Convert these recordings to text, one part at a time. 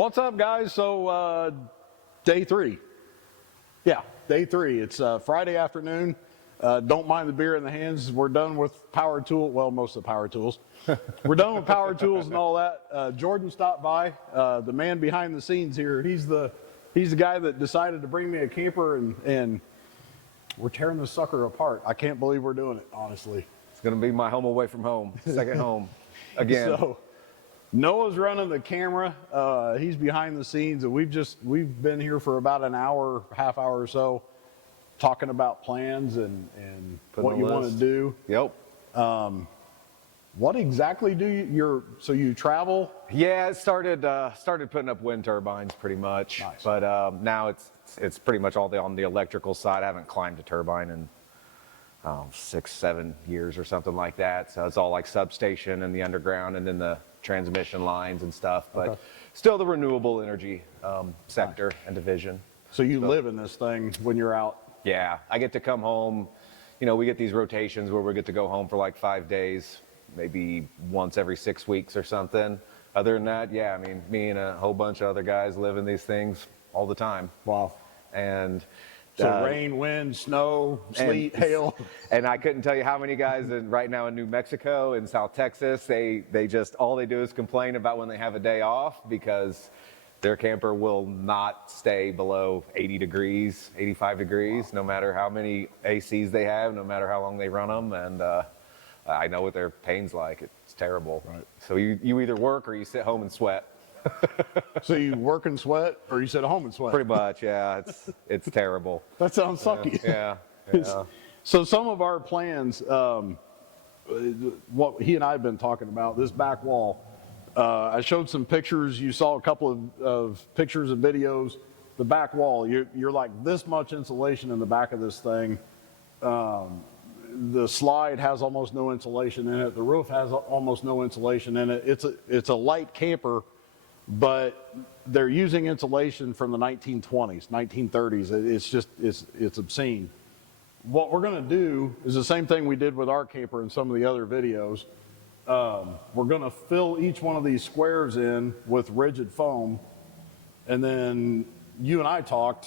What's up, guys? So, day three. Yeah, day three. It's Friday afternoon. Don't mind the beer in the hands. We're done with power tool. Well, most of the power tools. We're done with power tools and all that. Jordan stopped by. The man behind the scenes here. He's the guy that decided to bring me a camper, and we're tearing this sucker apart. I can't believe we're doing it, honestly. It's going to be my home away from home, second home, again. So, Noah's running the camera. He's behind the scenes, and we've been here for about an hour, half hour or so, talking about plans and what you want to do. Yep. What exactly do so you travel? Yeah, it started putting up wind turbines pretty much. Nice. But now it's pretty much all on the electrical side. I haven't climbed a turbine in 6-7 years or something like that. So it's all like substation and the underground and then the transmission lines and stuff. But still the renewable energy sector and division. So you live in this thing when you're out? Yeah, I get to come home. You know, we get these rotations where we get to go home for like 5 days, maybe once every 6 weeks or something. Other than that, yeah, I mean, me and a whole bunch of other guys live in these things all the time. Wow. And so rain, wind, snow, sleet, hail. And I couldn't tell you how many guys right now in New Mexico and South Texas, they just, all they do is complain about when they have a day off because their camper will not stay below 80 degrees, 85 degrees, no matter how many ACs they have, no matter how long they run them. And I know what their pain's like. It's terrible. Right. So you either work or you sit home and sweat. So you work and sweat, or you sit at home and sweat? Pretty much, yeah. It's terrible. That sounds sucky. Yeah. So some of our plans, what he and I have been talking about, this back wall. I showed some pictures. You saw a couple of pictures and videos. The back wall, you're like this much insulation in the back of this thing. The slide has almost no insulation in it. The roof has almost no insulation in it. It's a light camper, but they're using insulation from the 1920s, 1930s. It's obscene. What we're going to do is the same thing we did with our camper in some of the other videos. We're going to fill each one of these squares in with rigid foam, and then you and I talked.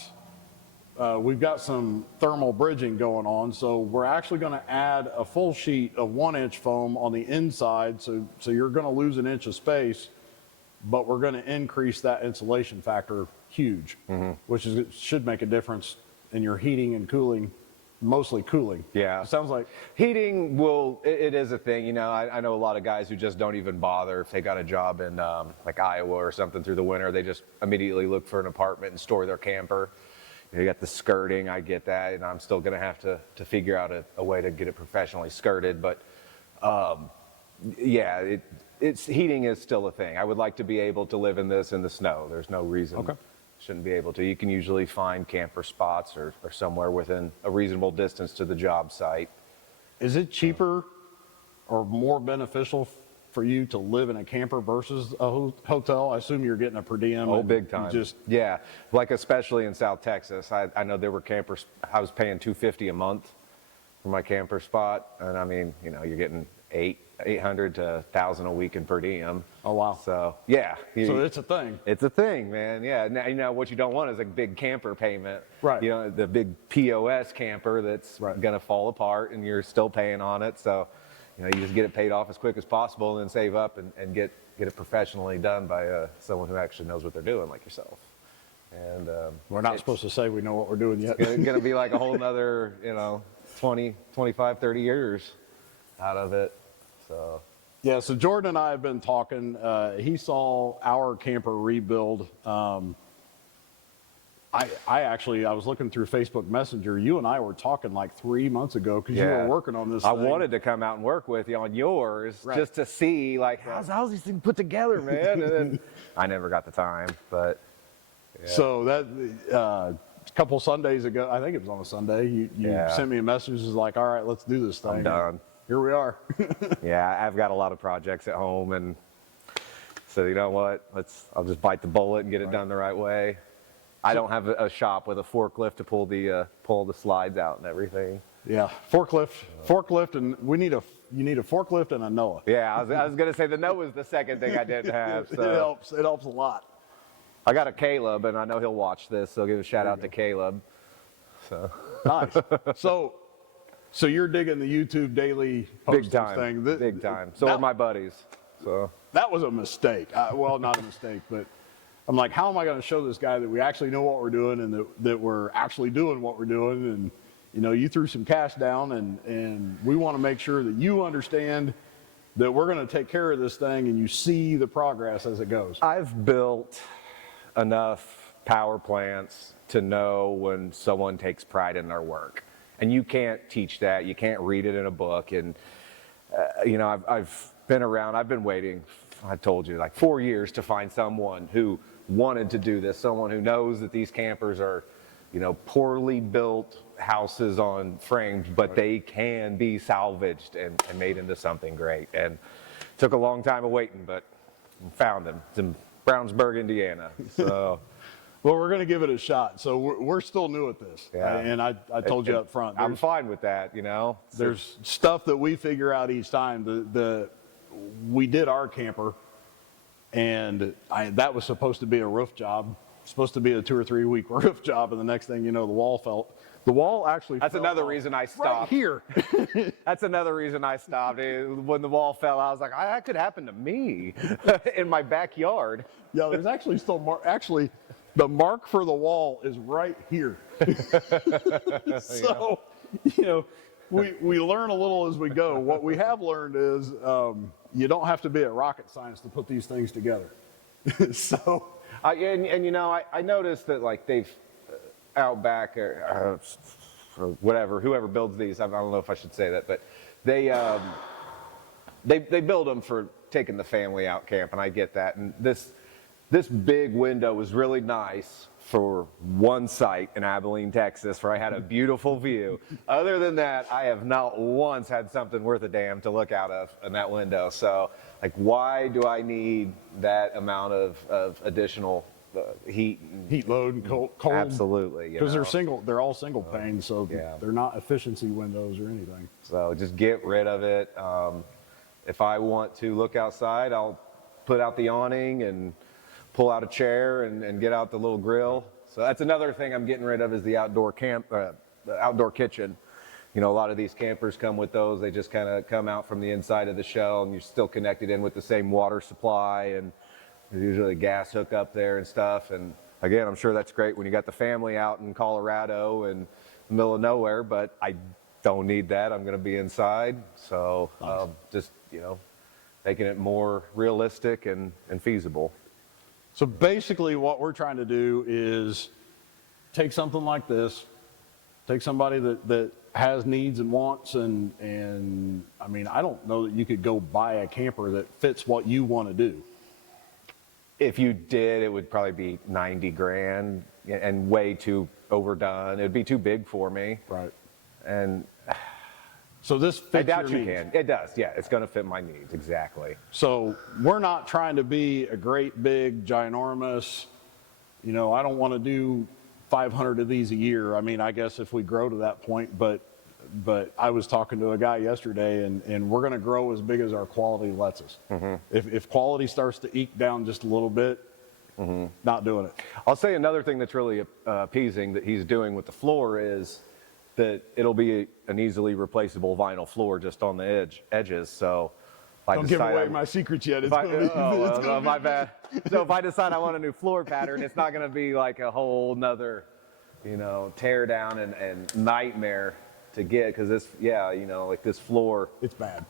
We've got some thermal bridging going on, so we're actually going to add a full sheet of 1-inch foam on the inside, so you're going to lose an inch of space, but we're going to increase that insulation factor huge, which should make a difference in your heating and cooling. Mostly cooling. Yeah. It sounds like heating it is a thing. You know, I know a lot of guys who just don't even bother if they got a job in like Iowa or something through the winter. They just immediately look for an apartment and store their camper. You got the skirting, I get that, and I'm still going to have to figure out a way to get it professionally skirted. But yeah, it's heating is still a thing. I would like to be able to live in this in the snow. There's no reason shouldn't be able to. You can usually find camper spots or somewhere within a reasonable distance to the job site. Is it cheaper or more beneficial for you to live in a camper versus a hotel? I assume you're getting a per diem. Oh, big time. Yeah, like especially in South Texas. I know there were campers, I was paying $250 a month for my camper spot. And I mean, you know, you're getting $800 to $1,000 a week in per diem. Oh, wow. So, yeah. So it's a thing. It's a thing, man. Yeah. Now, you know, what you don't want is a big camper payment. Right. You know, the big POS camper that's going to fall apart and you're still paying on it. So, you know, you just get it paid off as quick as possible and then save up and get it professionally done by someone who actually knows what they're doing, like yourself. And we're not supposed to say we know what we're doing yet. It's going to be like a whole nother, 20, 25, 30 years out of it. So. Yeah, so Jordan and I have been talking. He saw our camper rebuild. I was looking through Facebook Messenger. You and I were talking like 3 months ago because you were working on this I thing. wanted to come out and work with you on yours just to see, like, how's these things put together, man? And then I never got the time, but. Yeah. So that a couple Sundays ago, I think it was on a Sunday, you sent me a message. It was like, all right, let's do this thing. I'm done. Here we are. Yeah, I've got a lot of projects at home, and so you know what? I'll just bite the bullet and get it done the right way. I don't have a shop with a forklift to pull the slides out and everything. Yeah, forklift, and you need a forklift and a Noah. Yeah, I was gonna say the Noah was the second thing I didn't have. So. It helps a lot. I got a Caleb, and I know he'll watch this, so give a shout out to Caleb. So Nice. So you're digging the YouTube daily big postings time, thing. big time. So are my buddies. So That was a mistake. Well, not a mistake, but I'm like, how am I going to show this guy that we actually know what we're doing and that we're actually doing what we're doing? And, you know, you threw some cash down and we want to make sure that you understand that we're going to take care of this thing and you see the progress as it goes. I've built enough power plants to know when someone takes pride in their work. And you can't teach that. You can't read it in a book. And, you know, I've been around, I've been waiting, I told you, like 4 years to find someone who wanted to do this, someone who knows that these campers are, you know, poorly built houses on frames, but they can be salvaged and made into something great. And it took a long time of waiting, but found them. It's in Brownsburg, Indiana. So. Well, we're going to give it a shot. So we're still new at this. Yeah. And I told you up front. I'm fine with that, you know. There's stuff that we figure out each time. We did our camper, and that was supposed to be a roof job, supposed to be a 2 or 3 week roof job, and the next thing you know, the wall actually That's fell another off reason I right stopped. here. That's another reason I stopped. When the wall fell, I was like, that could happen to me in my backyard. Yeah, there's actually still actually, the mark for the wall is right here. So, you know, we learn a little as we go. What we have learned is you don't have to be a rocket science to put these things together. So, And you know, I noticed that like they've Outback or whatever, whoever builds these, I don't know if I should say that, but they build them for taking the family out camp, and I get that. And this big window was really nice for one site in Abilene, Texas, where I had a beautiful view. Other than that, I have not once had something worth a damn to look out of in that window. So, like, why do I need that amount of additional heat load and cold. Absolutely, Because they're all single pane, so yeah. they're not efficiency windows or anything. So just get rid of it. If I want to look outside, I'll put out the awning and pull out a chair and get out the little grill. So that's another thing I'm getting rid of is the outdoor kitchen. You know, a lot of these campers come with those. They just kind of come out from the inside of the shell, and you're still connected in with the same water supply, and there's usually a gas hookup there and stuff. And again, I'm sure that's great when you got the family out in Colorado in the middle of nowhere, but I don't need that. I'm going to be inside. So just, you know, making it more realistic and feasible. So basically what we're trying to do is take something like this, take somebody that has needs and wants, and I mean, I don't know that you could go buy a camper that fits what you want to do. If you did, it would probably be 90 grand and way too overdone. It'd be too big for me. Right. And so this fits I doubt your you needs. can. It does, yeah. It's going to fit my needs, exactly. So we're not trying to be a great big, ginormous, you know, I don't want to do 500 of these a year. I mean, I guess if we grow to that point, but I was talking to a guy yesterday, and we're going to grow as big as our quality lets us. Mm-hmm. If quality starts to eke down just a little bit, not doing it. I'll say another thing that's really appeasing that he's doing with the floor is that it'll be an easily replaceable vinyl floor just on the edges. So if I Don't give decide away my secrets yet. It's my gonna be bad. So if I decide I want a new floor pattern, it's not going to be like a whole nother, you know, tear down and nightmare to get, because this, yeah, you know, like this floor. It's bad.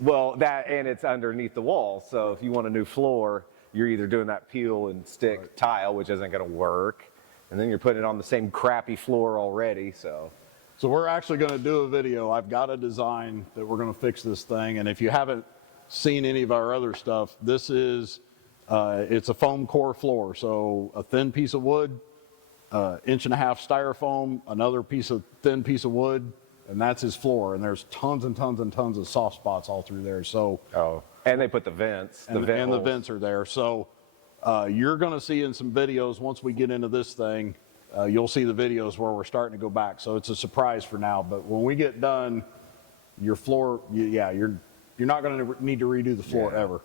Well, that, and it's underneath the wall. So if you want a new floor, you're either doing that peel and stick tile, which isn't going to work, and then you're putting it on the same crappy floor already. So we're actually going to do a video. I've got a design that we're going to fix this thing. And if you haven't seen any of our other stuff, this is, it's a foam core floor. So a thin piece of wood, 1.5 inch styrofoam, another thin piece of wood, and that's his floor. And there's tons and tons and tons of soft spots all through there. So, and they put the vents, the vents are there. So you're going to see in some videos, once we get into this thing, you'll see the videos where we're starting to go back. So it's a surprise for now. But when we get done, your floor, you're not going to need to redo the floor ever.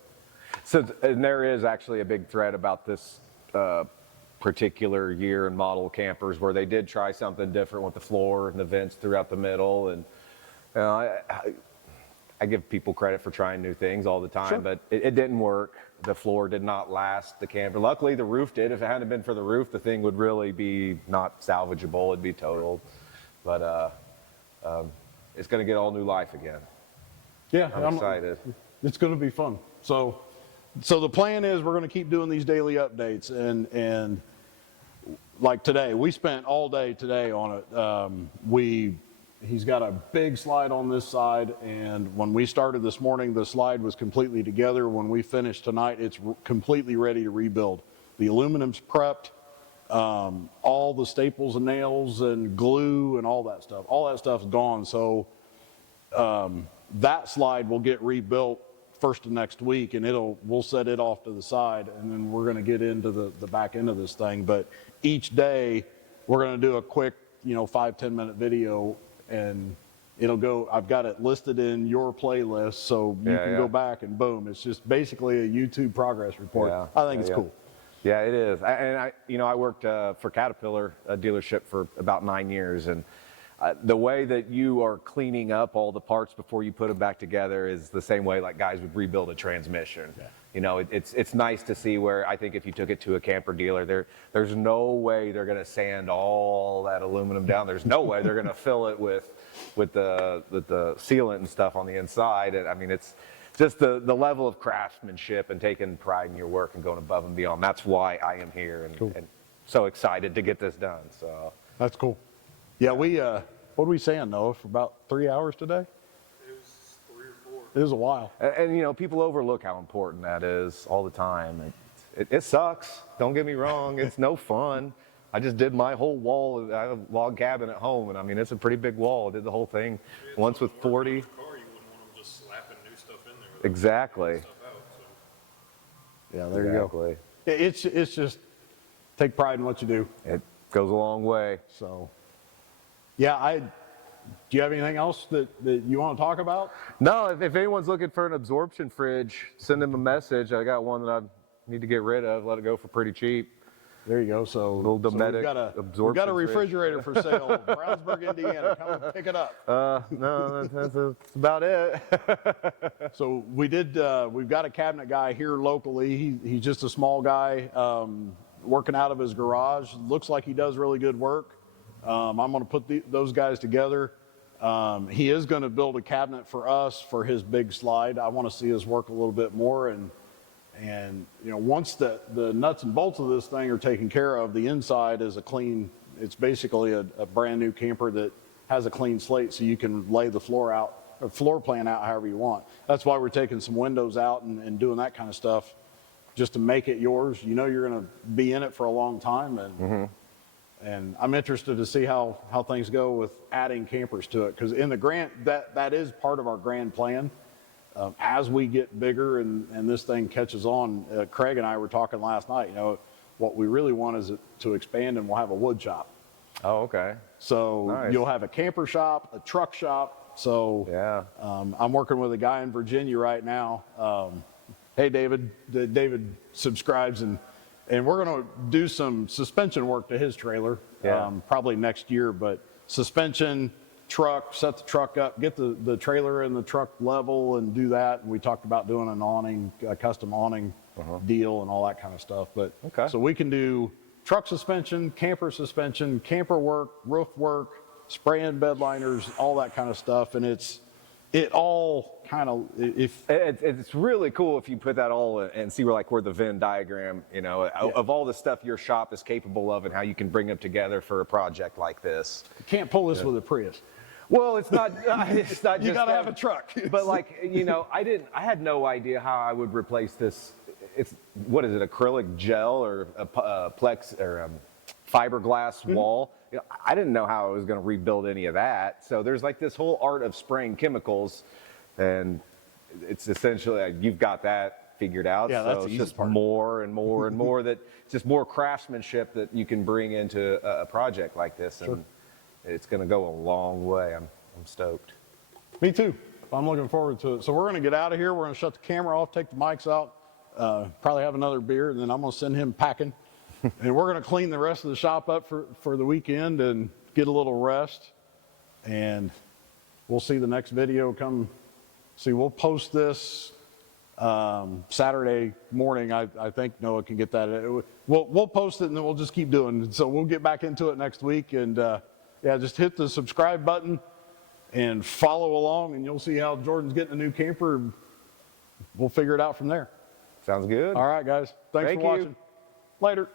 So, and there is actually a big thread about this particular year and model campers where they did try something different with the floor and the vents throughout the middle. And you know, I give people credit for trying new things all the time, Sure. but it didn't work. The floor did not last the camper. Luckily, the roof did. If it hadn't been for the roof, the thing would really be not salvageable. It'd be totaled. But it's going to get all new life again. Yeah, I'm excited. It's going to be fun. So the plan is we're going to keep doing these daily updates, and like today, we spent all day today on it. He's got a big slide on this side, and when we started this morning, the slide was completely together. When we finish tonight, it's completely ready to rebuild. The aluminum's prepped, all the staples and nails and glue and all that stuff's gone. So that slide will get rebuilt first of next week, and we'll set it off to the side, and then we're going to get into the back end of this thing. But each day we're going to do a quick 5-10 minute video, and it'll go. I've got it listed in your playlist, so you can go back and boom, it's just basically a YouTube progress report. I think it's cool. Yeah, it is. I worked for Caterpillar dealership for about 9 years, and the way that you are cleaning up all the parts before you put them back together is the same way like guys would rebuild a transmission. It's nice to see where I think if you took it to a camper dealer, there's no way they're going to sand all that aluminum down. There's no way they're going to fill it with the sealant and stuff on the inside. And I mean, it's just the level of craftsmanship and taking pride in your work and going above and beyond. That's why I am here and so excited to get this done. So that's cool. Yeah, what were we saying, Noah, for about 3 hours today? It was 3 or 4. It was a while. And people overlook how important that is all the time. It sucks. Don't get me wrong. It's no fun. I just did my whole wall. I have a log cabin at home, and I mean, it's a pretty big wall. I did the whole thing once with 40. Car, you wouldn't want them just slapping new stuff in there. Exactly. Stuff out, so. Yeah, there you go. It's just take pride in what you do. It goes a long way. So, yeah, do you have anything else that you want to talk about? No, if anyone's looking for an absorption fridge, send them a message. I got one that I need to get rid of, let it go for pretty cheap. There you go. So, little Dometic we've got a refrigerator for sale, Brownsburg, Indiana. Come and pick it up. No, that's about it. So we've got a cabinet guy here locally. He's just a small guy working out of his garage. Looks like he does really good work. I'm going to put those guys together. He is going to build a cabinet for us for his big slide. I want to see his work a little bit more, and once the nuts and bolts of this thing are taken care of, the inside is it's basically a brand new camper that has a clean slate, so you can lay the floor plan out however you want. That's why we're taking some windows out and doing that kind of stuff, just to make it yours. You're going to be in it for a long time, and I'm interested to see how things go with adding campers to it, because in the grant, that is part of our grand plan. As we get bigger and this thing catches on, Craig and I were talking last night, what we really want is to expand, and we'll have a wood shop. Oh, okay. So nice. You'll have a camper shop, a truck shop. So yeah. I'm working with a guy in Virginia right now. Hey, David. David subscribes, and we're going to do some suspension work to his trailer, probably next year, but suspension, truck, set the truck up, get the trailer and the truck level and do that. And we talked about doing an awning, a custom awning deal and all that kind of stuff. But so we can do truck suspension, camper work, roof work, spray and bed liners, all that kind of stuff. And it's really cool if you put that all and see where the Venn diagram, of all the stuff your shop is capable of and how you can bring them together for a project like this. You can't pull this with a Prius. Well, it's not. It's not. You got to have a truck. But I had no idea how I would replace this. What is it? Acrylic gel or a plex or fiberglass wall? I didn't know how I was going to rebuild any of that. So there's this whole art of spraying chemicals, and it's essentially you've got that figured out. Yeah, so that's the it's easiest just part. more and more and more just more craftsmanship that you can bring into a project like this. Sure. And it's going to go a long way. I'm stoked. Me too. I'm looking forward to it. So we're going to get out of here. We're going to shut the camera off, take the mics out, probably have another beer, and then I'm going to send him packing. And we're going to clean the rest of the shop up for the weekend and get a little rest. And we'll see the next video come. See, we'll post this Saturday morning. I think Noah can get that. We'll post it and then we'll just keep doing it. So we'll get back into it next week. And yeah, just hit the subscribe button and follow along, and you'll see how Jordan's getting a new camper. We'll figure it out from there. Sounds good. All right, guys. Thanks Thank for you. watching. Later.